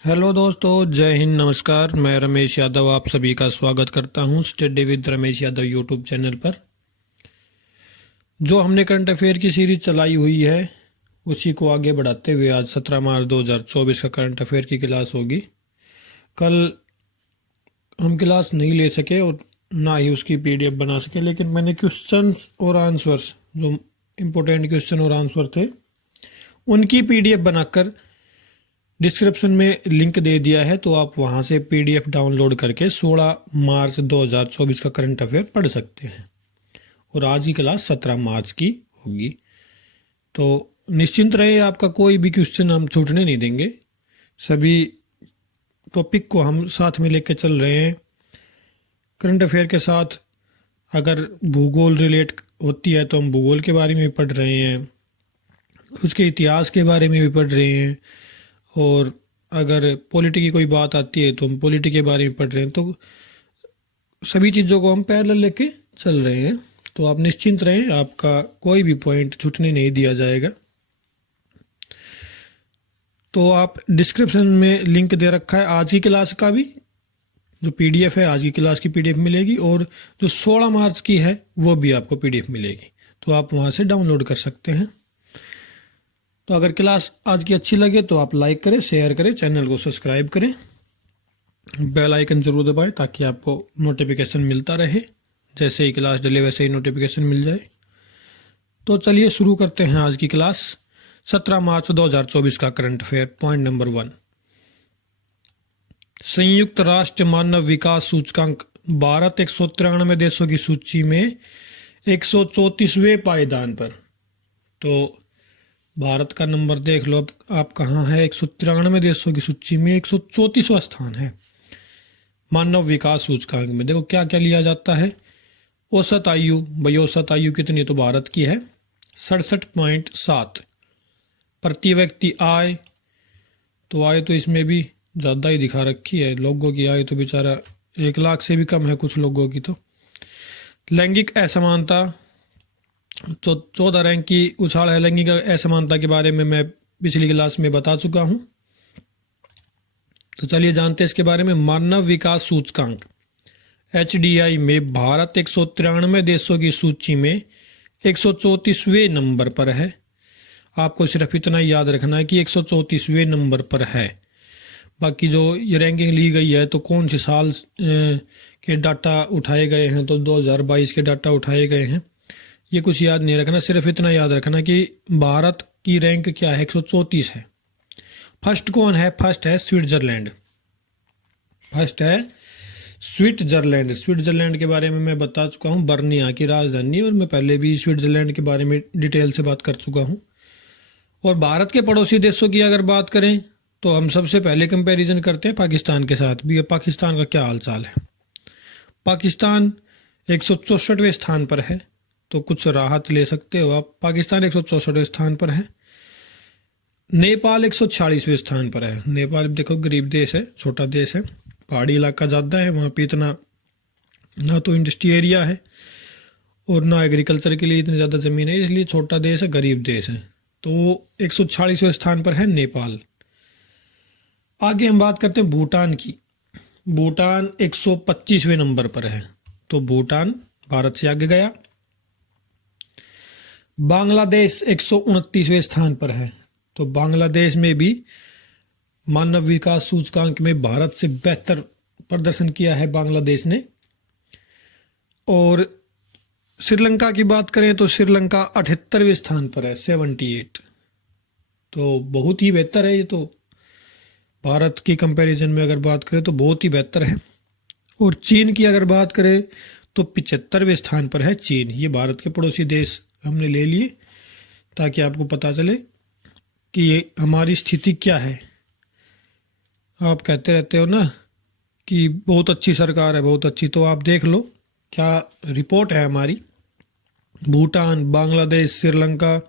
Hello दोस्तों, जय हिंद, नमस्कार। मैं रमेश यादव आप सभी का स्वागत करता हूं study with Ramesh Yadav YouTube channel पर। जो हमने करंट अफेयर की सीरीज चलाई हुई है उसी को आगे बढ़ाते हुए आज 17 मार्च 2024 का करंट अफेयर की क्लास होगी। कल हम क्लास नहीं ले सके और ना ही उसकी पीडीएफ बना सके, लेकिन मैंने क्वेश्चंस और आंसर्स, जो इम्पोर्टेंट क्वेश्चन और आंसर थे, उनकी पीडीएफ बनाकर डिस्क्रिप्शन में लिंक दे दिया है, तो आप वहां से पीडीएफ डाउनलोड करके 16 मार्च 2024 का करंट अफेयर पढ़ सकते हैं। और आज की क्लास 17 मार्च की होगी, तो निश्चिंत रहे, आपका कोई भी क्वेश्चन हम छूटने नहीं देंगे। सभी टॉपिक को हम साथ में लेकर चल रहे हैं। करंट अफेयर के साथ अगर भूगोल रिलेट होती है तो हम भूगोल के बारे में भी पढ़ रहे हैं, उसके इतिहास के बारे में भी पढ़ रहे हैं, और अगर पॉलिटी की कोई बात आती है तो हम पॉलिटी के बारे में पढ़ रहे हैं। तो सभी चीज़ों को हम पैरेलल लेके चल रहे हैं, तो आप निश्चिंत रहें, आपका कोई भी पॉइंट छूटने नहीं दिया जाएगा। तो आप डिस्क्रिप्शन में लिंक दे रखा है आज की क्लास का भी, जो पीडीएफ है आज की क्लास की पीडीएफ मिलेगी, और जो 16 मार्च की है वो भी आपको पीडीएफ मिलेगी, तो आप वहाँ से डाउनलोड कर सकते हैं। तो अगर क्लास आज की अच्छी लगे तो आप लाइक करें, शेयर करें, चैनल को सब्सक्राइब करें, बेल आइकन जरूर दबाएं ताकि आपको नोटिफिकेशन मिलता रहे। जैसे ही क्लास डले वैसे ही नोटिफिकेशन मिल जाए। तो चलिए शुरू करते हैं आज की क्लास। 17 मार्च 2024 का करंट अफेयर। पॉइंट नंबर 1, संयुक्त राष्ट्र मानव विकास सूचकांक भारत 193 देशों की सूची में 134वें पायदान पर। तो भारत का नंबर देख लो अब आप कहाँ है, 193 देशों की सूची में 134वां स्थान है मानव विकास सूचकांक में। देखो क्या क्या लिया जाता है। औसत आयु, भाई औसत आयु कितनी, तो भारत की है 67.7। प्रति व्यक्ति आय, तो आय तो इसमें भी ज़्यादा ही दिखा रखी है, लोगों की आय तो बेचारा 1 लाख से भी कम है कुछ लोगों की। तो लैंगिक असमानता, 14 रैंक की उछाल है लैंगिक असमानता के बारे में मैं पिछली क्लास में बता चुका हूं। तो चलिए जानते हैं इसके बारे में। मानव विकास सूचकांक HDI में भारत 193 देशों की सूची में 134वें नंबर पर है। आपको सिर्फ इतना याद रखना है कि 134वें नंबर पर है। बाकी जो ये रैंकिंग ली गई है तो कौन से साल के डाटा उठाए गए हैं, तो 2022 के डाटा उठाए गए हैं, ये कुछ याद नहीं रखना, सिर्फ इतना याद रखना कि भारत की रैंक क्या है, 134 है। फर्स्ट कौन है, फर्स्ट है स्विट्जरलैंड, फर्स्ट है स्विट्जरलैंड। स्विट्जरलैंड के बारे में मैं बता चुका हूँ, बर्न यहाँ की राजधानी, और मैं पहले भी स्विट्जरलैंड के बारे में डिटेल से बात कर चुका हूँ। और भारत के पड़ोसी देशों की अगर बात करें तो हम सबसे पहले कंपैरिजन करते हैं पाकिस्तान के साथ भी। पाकिस्तान का क्या हाल चाल है। पाकिस्तान 164वें स्थान पर है, तो कुछ राहत ले सकते हो आप। पाकिस्तान 164वें स्थान पर है। नेपाल 146वें स्थान पर है। नेपाल देखो गरीब देश है, छोटा देश है, पहाड़ी इलाका ज़्यादा है, वहाँ पे इतना ना तो इंडस्ट्री एरिया है और ना एग्रीकल्चर के लिए इतनी ज़्यादा ज़मीन है, इसलिए छोटा देश है, गरीब देश है। तो 146वें स्थान पर है नेपाल। आगे हम बात करते हैं भूटान की। भूटान 125वें नंबर पर है, तो भूटान भारत से आगे गया। बांग्लादेश 129वें स्थान पर है, तो बांग्लादेश में भी मानव विकास सूचकांक में भारत से बेहतर प्रदर्शन किया है बांग्लादेश ने। और श्रीलंका की बात करें तो श्रीलंका 78वें स्थान पर है, 78, तो बहुत ही बेहतर है। ये तो भारत की कंपैरिजन में अगर बात करें तो बहुत ही बेहतर है। और चीन की अगर बात करें तो 75वें स्थान पर है चीन। ये भारत के पड़ोसी देश हमने ले लिए ताकि आपको पता चले कि ये हमारी स्थिति क्या है। आप कहते रहते हो ना कि बहुत अच्छी सरकार है, बहुत अच्छी, तो आप देख लो क्या रिपोर्ट है हमारी। भूटान, बांग्लादेश, श्रीलंका,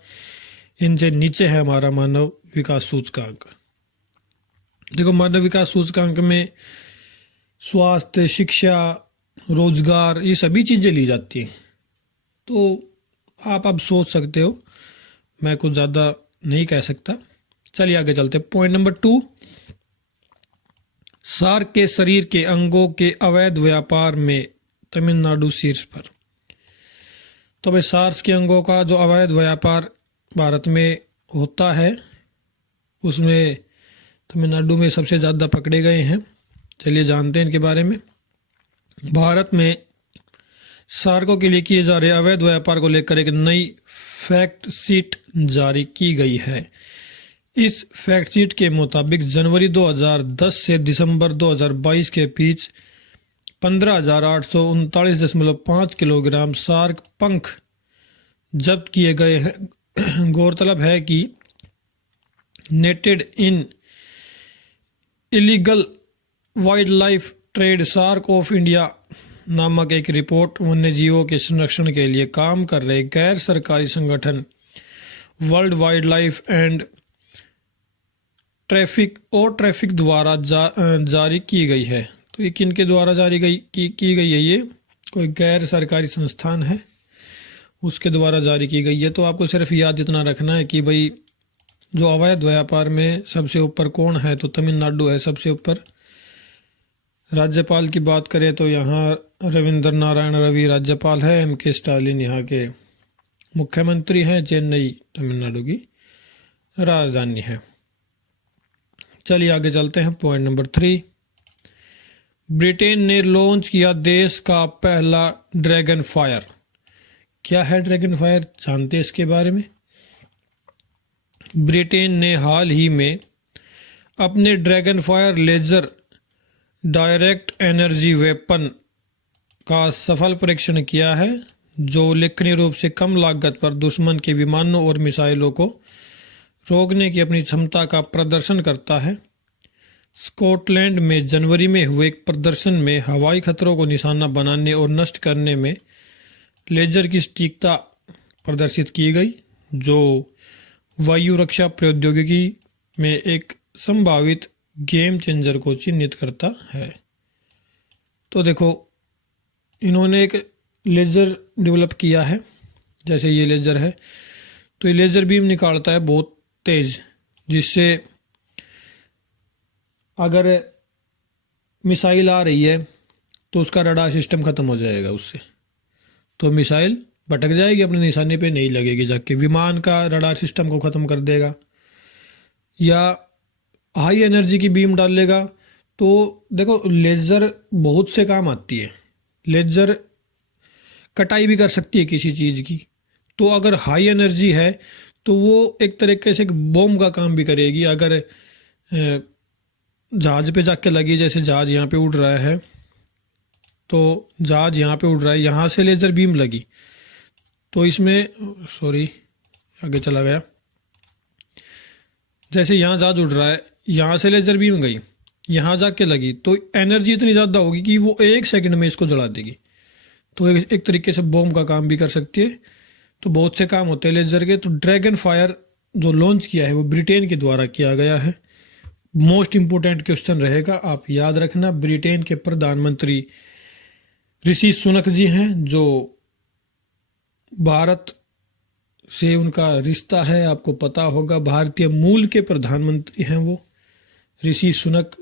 इनसे नीचे है हमारा मानव विकास सूचकांक। देखो मानव विकास सूचकांक में स्वास्थ्य, शिक्षा, रोजगार, ये सभी चीज़ें ली जाती हैं। तो आप अब सोच सकते हो, मैं कुछ ज़्यादा नहीं कह सकता। चलिए आगे चलते। पॉइंट नंबर 2, सार्क के शरीर के अंगों के अवैध व्यापार में तमिलनाडु शीर्ष पर। तो भाई सार्क के अंगों का जो अवैध व्यापार भारत में होता है उसमें तमिलनाडु में सबसे ज़्यादा पकड़े गए हैं। चलिए जानते हैं इनके बारे में। भारत में सार्कों के लिए किए जा रहे अवैध व्यापार को लेकर एक नई फैक्ट शीट जारी की गई है। इस फैक्ट शीट के मुताबिक जनवरी 2010 से दिसंबर 2022 के बीच 15,839.5 किलोग्राम सार्क पंख जब्त किए गए हैं। गौरतलब है कि netted in illegal wildlife trade shark of India नामक एक रिपोर्ट वन्य जीवों के संरक्षण के लिए काम कर रहे गैर सरकारी संगठन world wild life and traffic द्वारा जारी की गई है। तो ये किन के द्वारा जारी की गई है? ये कोई गैर सरकारी संस्थान है उसके द्वारा जारी की गई है। तो आपको सिर्फ याद इतना रखना है कि भाई जो अवैध व्यापार में सबसे ऊपर कौन है, तो तमिलनाडु है सबसे ऊपर। राज्यपाल की बात करें तो यहाँ रविंद्र नारायण रवि राज्यपाल है, MK स्टालिन यहाँ के मुख्यमंत्री हैं, चेन्नई तमिलनाडु की राजधानी है। चलिए आगे चलते हैं। पॉइंट नंबर 3, ब्रिटेन ने लॉन्च किया देश का पहला ड्रैगन फायर। क्या है ड्रैगन फायर, जानते हैं इसके बारे में। ब्रिटेन ने हाल ही में अपने dragon fire laser direct energy weapon का सफल परीक्षण किया है, जो उल्लेखनीय रूप से कम लागत पर दुश्मन के विमानों और मिसाइलों को रोकने की अपनी क्षमता का प्रदर्शन करता है। स्कॉटलैंड में जनवरी में हुए एक प्रदर्शन में हवाई खतरों को निशाना बनाने और नष्ट करने में लेजर की सटीकता प्रदर्शित की गई, जो वायु रक्षा प्रौद्योगिकी में एक संभावित गेम चेंजर को चिन्हित करता है। तो देखो इन्होंने एक लेजर डेवलप किया है, जैसे ये लेजर है, तो ये लेजर बीम निकालता है बहुत तेज, जिससे अगर मिसाइल आ रही है तो उसका रडार सिस्टम ख़त्म हो जाएगा उससे, तो मिसाइल भटक जाएगी, अपने निशाने पे नहीं लगेगी, जाके विमान का रडार सिस्टम को ख़त्म कर देगा। या हाई एनर्जी की बीम डाल लेगा। तो देखो लेज़र बहुत से काम आती है, लेज़र कटाई भी कर सकती है किसी चीज़ की। तो अगर हाई एनर्जी है तो वो एक तरीके से एक बॉम्ब का काम भी करेगी। अगर जहाज़ पे जाके लगी, जैसे जहाज़ यहाँ पे उड़ रहा है, तो जहाज़ यहाँ पे उड़ रहा है, यहाँ से लेज़र बीम लगी तो इसमें आगे चला गया, जैसे यहाँ जहाज़ उड़ रहा है, यहाँ से लेज़र बीम गई, यहाँ जाके लगी, तो एनर्जी इतनी ज़्यादा होगी कि वो 1 सेकंड में इसको जला देगी। तो एक तरीके से बॉम्ब का काम भी कर सकती है। तो बहुत से काम होते हैं लेज़र के। तो ड्रैगन फायर जो लॉन्च किया है वो ब्रिटेन के द्वारा किया गया है। मोस्ट इम्पोर्टेंट क्वेश्चन रहेगा, आप याद रखना। ब्रिटेन के प्रधानमंत्री ऋषि सुनक जी हैं, जो भारत से उनका रिश्ता है, आपको पता होगा, भारतीय मूल के प्रधानमंत्री हैं वो ऋषि सुनक।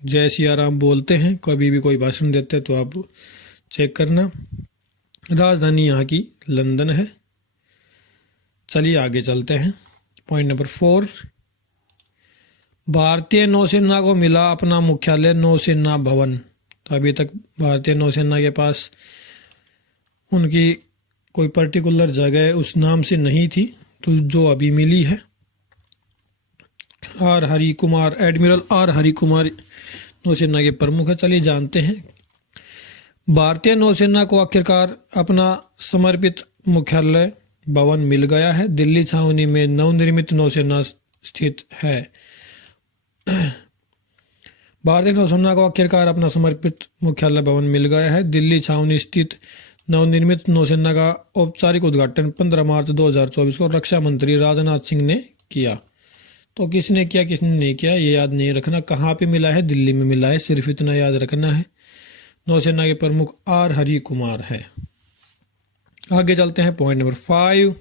जय सिया राम बोलते हैं, कभी भी कोई भाषण देते हैं तो आप चेक करना। राजधानी यहाँ की लंदन है। चलिए आगे चलते हैं। पॉइंट नंबर 4, भारतीय नौसेना को मिला अपना मुख्यालय नौसेना भवन। तो अभी तक भारतीय नौसेना के पास उनकी कोई पर्टिकुलर जगह उस नाम से नहीं थी, तो जो अभी मिली है। एडमिरल आर हरि कुमार नौसेना के प्रमुख है। चलिए जानते हैं। भारतीय नौसेना को आखिरकार अपना समर्पित मुख्यालय भवन मिल गया है। दिल्ली छावनी में नवनिर्मित नौसेना स्थित है। भारतीय नौसेना को आखिरकार अपना समर्पित मुख्यालय भवन मिल गया है। दिल्ली छावनी स्थित नवनिर्मित नौसेना का औपचारिक उद्घाटन 15 मार्च 2024 को रक्षा मंत्री राजनाथ सिंह ने किया। तो किसने किया किसने नहीं किया ये याद नहीं रखना। कहाँ पे मिला है? दिल्ली में मिला है, सिर्फ इतना याद रखना है। नौसेना के प्रमुख आर हरि कुमार है। आगे चलते हैं। पॉइंट नंबर 5,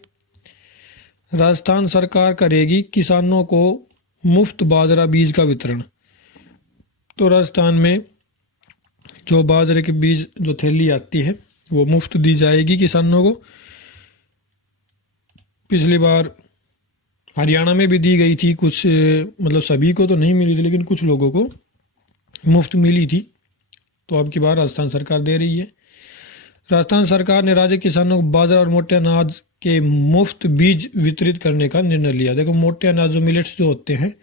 राजस्थान सरकार करेगी किसानों को मुफ्त बाजरा बीज का वितरण। तो राजस्थान में जो बाजरे के बीज जो थैली आती है वो मुफ्त दी जाएगी किसानों को। पिछली बार हरियाणा में भी दी गई थी कुछ, मतलब सभी को तो नहीं मिली थी लेकिन कुछ लोगों को मुफ्त मिली थी। तो अब की बार राजस्थान सरकार दे रही है। राजस्थान सरकार ने राज्य किसानों को बाजरा और मोटे अनाज के मुफ्त बीज वितरित करने का निर्णय लिया। देखो मोटे अनाज जो मिलेट्स जो होते हैं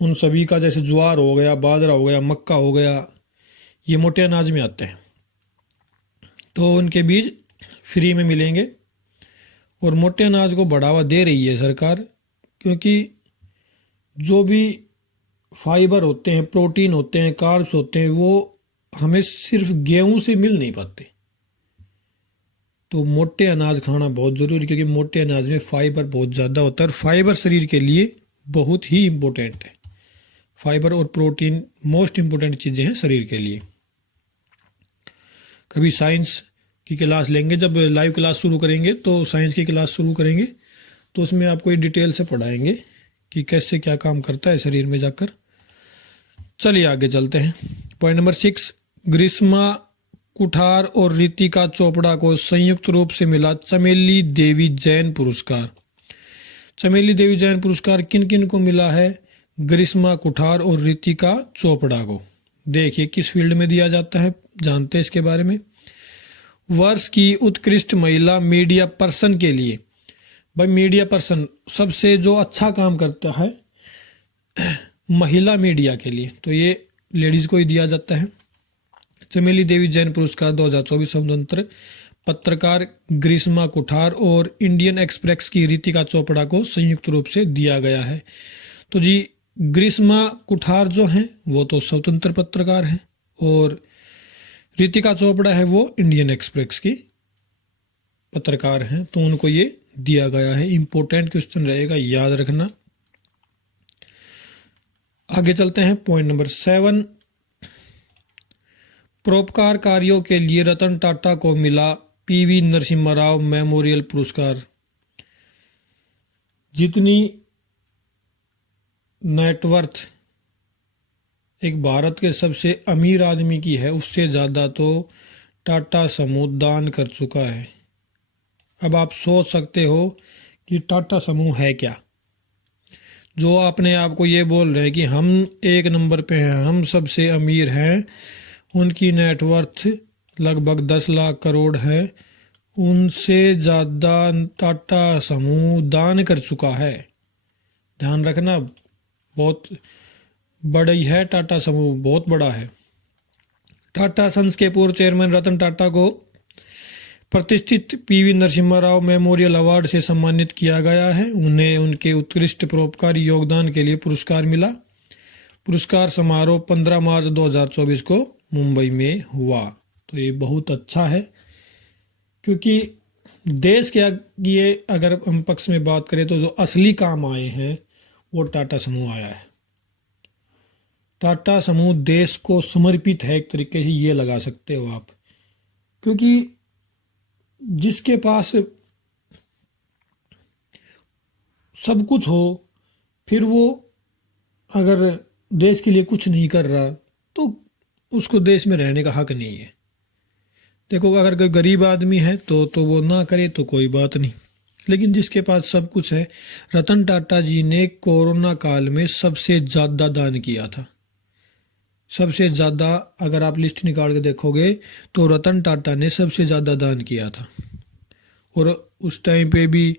उन सभी का, जैसे ज्वार हो गया, बाजरा हो गया, मक्का हो गया, ये मोटे अनाज में आते हैं। तो उनके बीज फ्री में मिलेंगे। और मोटे अनाज को बढ़ावा दे रही है सरकार, क्योंकि जो भी फाइबर होते हैं, प्रोटीन होते हैं, कार्ब्स होते हैं, वो हमें सिर्फ गेहूं से मिल नहीं पाते। तो मोटे अनाज खाना बहुत ज़रूरी, क्योंकि मोटे अनाज में फाइबर बहुत ज़्यादा होता है और फाइबर शरीर के लिए बहुत ही इम्पोर्टेंट है। फाइबर और प्रोटीन मोस्ट इम्पोर्टेंट चीज़ें हैं शरीर के लिए। कभी साइंस की क्लास लेंगे, जब लाइव क्लास शुरू करेंगे तो साइंस की क्लास शुरू करेंगे तो उसमें आपको ये डिटेल से पढ़ाएंगे कि कैसे क्या काम करता है शरीर में जाकर। चलिए आगे चलते हैं। पॉइंट नंबर 6, ग्रीष्मा कुठार और रितिका चोपड़ा को संयुक्त रूप से मिला चमेली देवी जैन पुरस्कार। चमेली देवी जैन पुरस्कार किन किन को मिला है? ग्रीष्मा कुठार और रितिका चोपड़ा को। देखिए किस फील्ड में दिया जाता है, जानते हैं इसके बारे में। वर्ष की उत्कृष्ट महिला मीडिया पर्सन के लिए, भाई मीडिया पर्सन सबसे जो अच्छा काम करता है महिला मीडिया के लिए, तो ये लेडीज़ को ही दिया जाता है। चमेली देवी जैन पुरस्कार 2024 स्वतंत्र पत्रकार ग्रीष्मा कुठार और इंडियन एक्सप्रेस की रितिका चोपड़ा को संयुक्त रूप से दिया गया है। तो जी ग्रीष्मा कुठार जो हैं वो तो स्वतंत्र पत्रकार हैं और रितिका चोपड़ा है वो इंडियन एक्सप्रेस की पत्रकार हैं, तो उनको ये दिया गया है। इंपॉर्टेंट क्वेश्चन रहेगा, याद रखना। आगे चलते हैं। पॉइंट नंबर 7, परोपकार कार्यों के लिए रतन टाटा को मिला पीवी नरसिम्हा राव मेमोरियल पुरस्कार। जितनी नेटवर्थ एक भारत के सबसे अमीर आदमी की है उससे ज़्यादा तो टाटा समूह दान कर चुका है। अब आप सोच सकते हो कि टाटा समूह है क्या, जो अपने आप को ये बोल रहे हैं कि हम एक नंबर पे हैं, हम सबसे अमीर हैं। उनकी नेटवर्थ लगभग 10 लाख करोड़ है, उनसे ज़्यादा टाटा समूह दान कर चुका है। ध्यान रखना, बहुत बड़ा ही है टाटा समूह, बहुत बड़ा है। टाटा सन्स के पूर्व चेयरमैन रतन टाटा को प्रतिष्ठित PV Narasimha Rao memorial award से सम्मानित किया गया है। उन्हें उनके उत्कृष्ट परोपकारी योगदान के लिए पुरस्कार मिला। पुरस्कार समारोह 15 मार्च 2024 को मुंबई में हुआ। तो ये बहुत अच्छा है, क्योंकि देश के ये अगर हम पक्ष में बात करें तो जो असली काम आए हैं वो टाटा समूह आया है। टाटा समूह देश को समर्पित है, एक तरीके से ये लगा सकते हो आप, क्योंकि जिसके पास सब कुछ हो फिर वो अगर देश के लिए कुछ नहीं कर रहा तो उसको देश में रहने का हक नहीं है। देखो अगर कोई गरीब आदमी है तो वो ना करे तो कोई बात नहीं, लेकिन जिसके पास सब कुछ है, रतन टाटा जी ने कोरोना काल में सबसे ज़्यादा दान किया था। सबसे ज़्यादा अगर आप लिस्ट निकाल के देखोगे तो रतन टाटा ने सबसे ज़्यादा दान किया था। और उस टाइम पे भी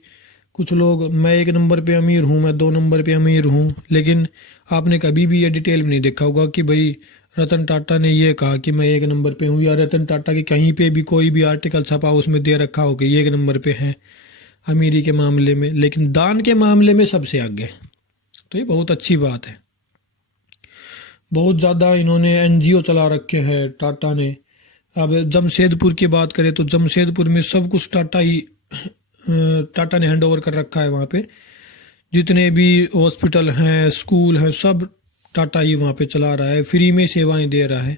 कुछ लोग, मैं 1 नंबर पे अमीर हूँ, मैं 2 नंबर पे अमीर हूँ, लेकिन आपने कभी भी ये डिटेल में नहीं देखा होगा कि भाई रतन टाटा ने ये कहा कि मैं 1 नंबर पे हूँ, या रतन टाटा के कहीं पे भी कोई भी आर्टिकल छपा उसमें दे रखा हो कि ये 1 नंबर पे है अमीरी के मामले में, लेकिन दान के मामले में सबसे आगे। तो ये बहुत अच्छी बात है। बहुत ज़्यादा इन्होंने एनजीओ चला रखे हैं टाटा ने। अब जमशेदपुर की बात करें तो जमशेदपुर में सब कुछ टाटा ने हैंड ओवर कर रखा है। वहाँ पे जितने भी हॉस्पिटल हैं, स्कूल हैं, सब टाटा ही वहाँ पे चला रहा है, फ्री में सेवाएं दे रहा है।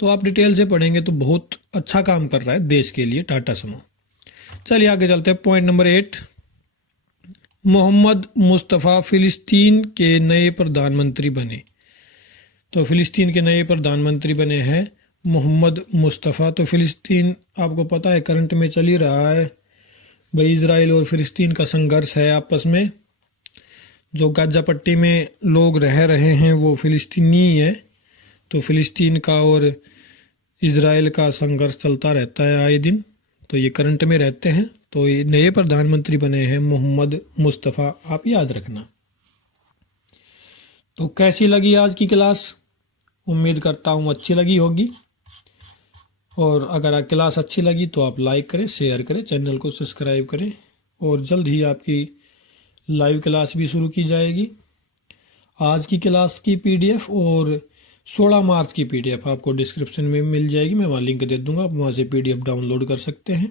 तो आप डिटेल से पढ़ेंगे तो बहुत अच्छा काम कर रहा है देश के लिए टाटा समूह। चलिए आगे चलते हैं। पॉइंट नंबर 8, मोहम्मद मुस्तफ़ा फिलिस्तीन के नए प्रधानमंत्री बने। तो फ़िलिस्तीन के नए प्रधानमंत्री बने हैं मोहम्मद मुस्तफ़ा। तो फ़िलिस्तीन आपको पता है करंट में चल ही रहा है भाई, इजराइल और फ़िलिस्तीन का संघर्ष है आपस में। जो गाजा पट्टी में लोग रह रहे हैं वो फ़िलिस्तीनी ही है। तो फ़िलिस्तीन का और इजराइल का संघर्ष चलता रहता है आए दिन, तो ये करंट में रहते हैं। तो ये नए प्रधानमंत्री बने हैं मोहम्मद मुस्तफ़ा, आप याद रखना। तो कैसी लगी आज की क्लास? उम्मीद करता हूँ अच्छी लगी होगी। और अगर क्लास अच्छी लगी तो आप लाइक करें, शेयर करें, चैनल को सब्सक्राइब करें। और जल्द ही आपकी लाइव क्लास भी शुरू की जाएगी। आज की क्लास की पीडीएफ और 16 मार्च की पीडीएफ आपको डिस्क्रिप्शन में मिल जाएगी, मैं वहाँ लिंक दे दूंगा, आप वहाँ से पीडीएफ डाउनलोड कर सकते हैं।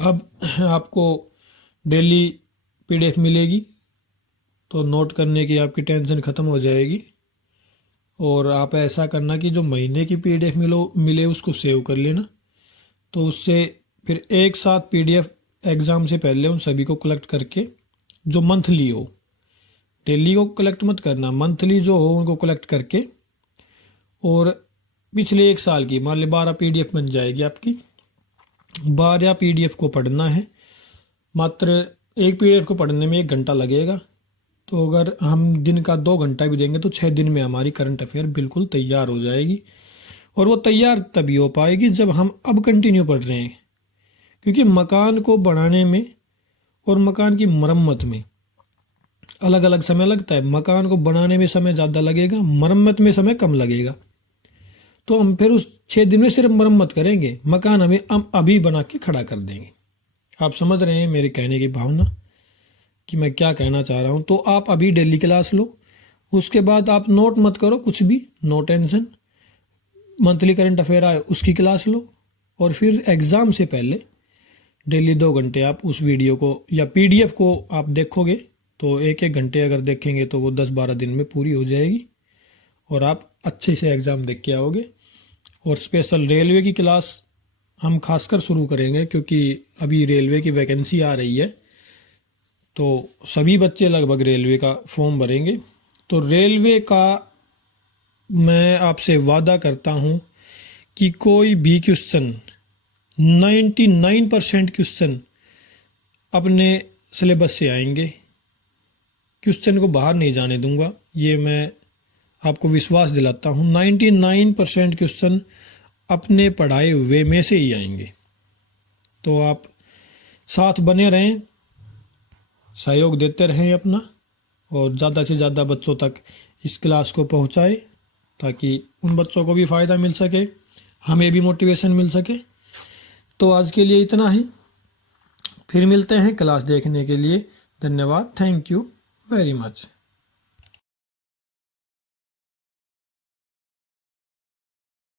अब आपको डेली पीडीएफ मिलेगी तो नोट करने की आपकी टेंशन ख़त्म हो जाएगी। और आप ऐसा करना कि जो महीने की पीडीएफ मिले उसको सेव कर लेना, तो उससे फिर एक साथ पीडीएफ एग्ज़ाम से पहले उन सभी को कलेक्ट करके, जो मंथली हो, डेली को कलेक्ट मत करना, मंथली जो हो उनको कलेक्ट करके, और पिछले एक साल की मान ली 12 पीडीएफ बन जाएगी आपकी। 12 पीडीएफ को पढ़ना है, मात्र एक पीडीएफ को पढ़ने में 1 घंटा लगेगा। तो अगर हम दिन का 2 घंटा भी देंगे तो 6 दिन में हमारी करंट अफेयर बिल्कुल तैयार हो जाएगी। और वो तैयार तभी हो पाएगी जब हम अब कंटिन्यू पढ़ रहे हैं, क्योंकि मकान को बनाने में और मकान की मरम्मत में अलग अलग समय लगता है। मकान को बनाने में समय ज़्यादा लगेगा, मरम्मत में समय कम लगेगा। तो हम फिर उस 6 दिन में सिर्फ मरम्मत करेंगे, मकान हम अभी बना के खड़ा कर देंगे। आप समझ रहे हैं मेरे कहने की भावना कि मैं क्या कहना चाह रहा हूँ। तो आप अभी डेली क्लास लो, उसके बाद आप नोट मत करो कुछ भी, no tension. Monthly current affair आए उसकी क्लास लो, और फिर एग्ज़ाम से पहले डेली 2 घंटे आप उस वीडियो को या पीडीएफ को आप देखोगे तो 1-1 घंटे अगर देखेंगे तो वो 10-12 दिन में पूरी हो जाएगी और आप अच्छे से एग्ज़ाम देख के आओगे। और स्पेशल रेलवे की क्लास हम खासकर शुरू करेंगे, क्योंकि अभी रेलवे की वैकेंसी आ रही है, तो सभी बच्चे लगभग रेलवे का फॉर्म भरेंगे। तो रेलवे का मैं आपसे वादा करता हूँ कि कोई भी क्वेश्चन, 99% क्वेश्चन अपने सिलेबस से आएंगे। क्वेश्चन को बाहर नहीं जाने दूंगा, ये मैं आपको विश्वास दिलाता हूँ। 99% क्वेश्चन अपने पढ़ाए हुए में से ही आएंगे। तो आप साथ बने रहें, सहयोग देते रहें अपना, और ज़्यादा से ज़्यादा बच्चों तक इस क्लास को पहुँचाएं, ताकि उन बच्चों को भी फ़ायदा मिल सके, हमें भी मोटिवेशन मिल सके। तो आज के लिए इतना ही, फिर मिलते हैं। क्लास देखने के लिए धन्यवाद। Thank you very much.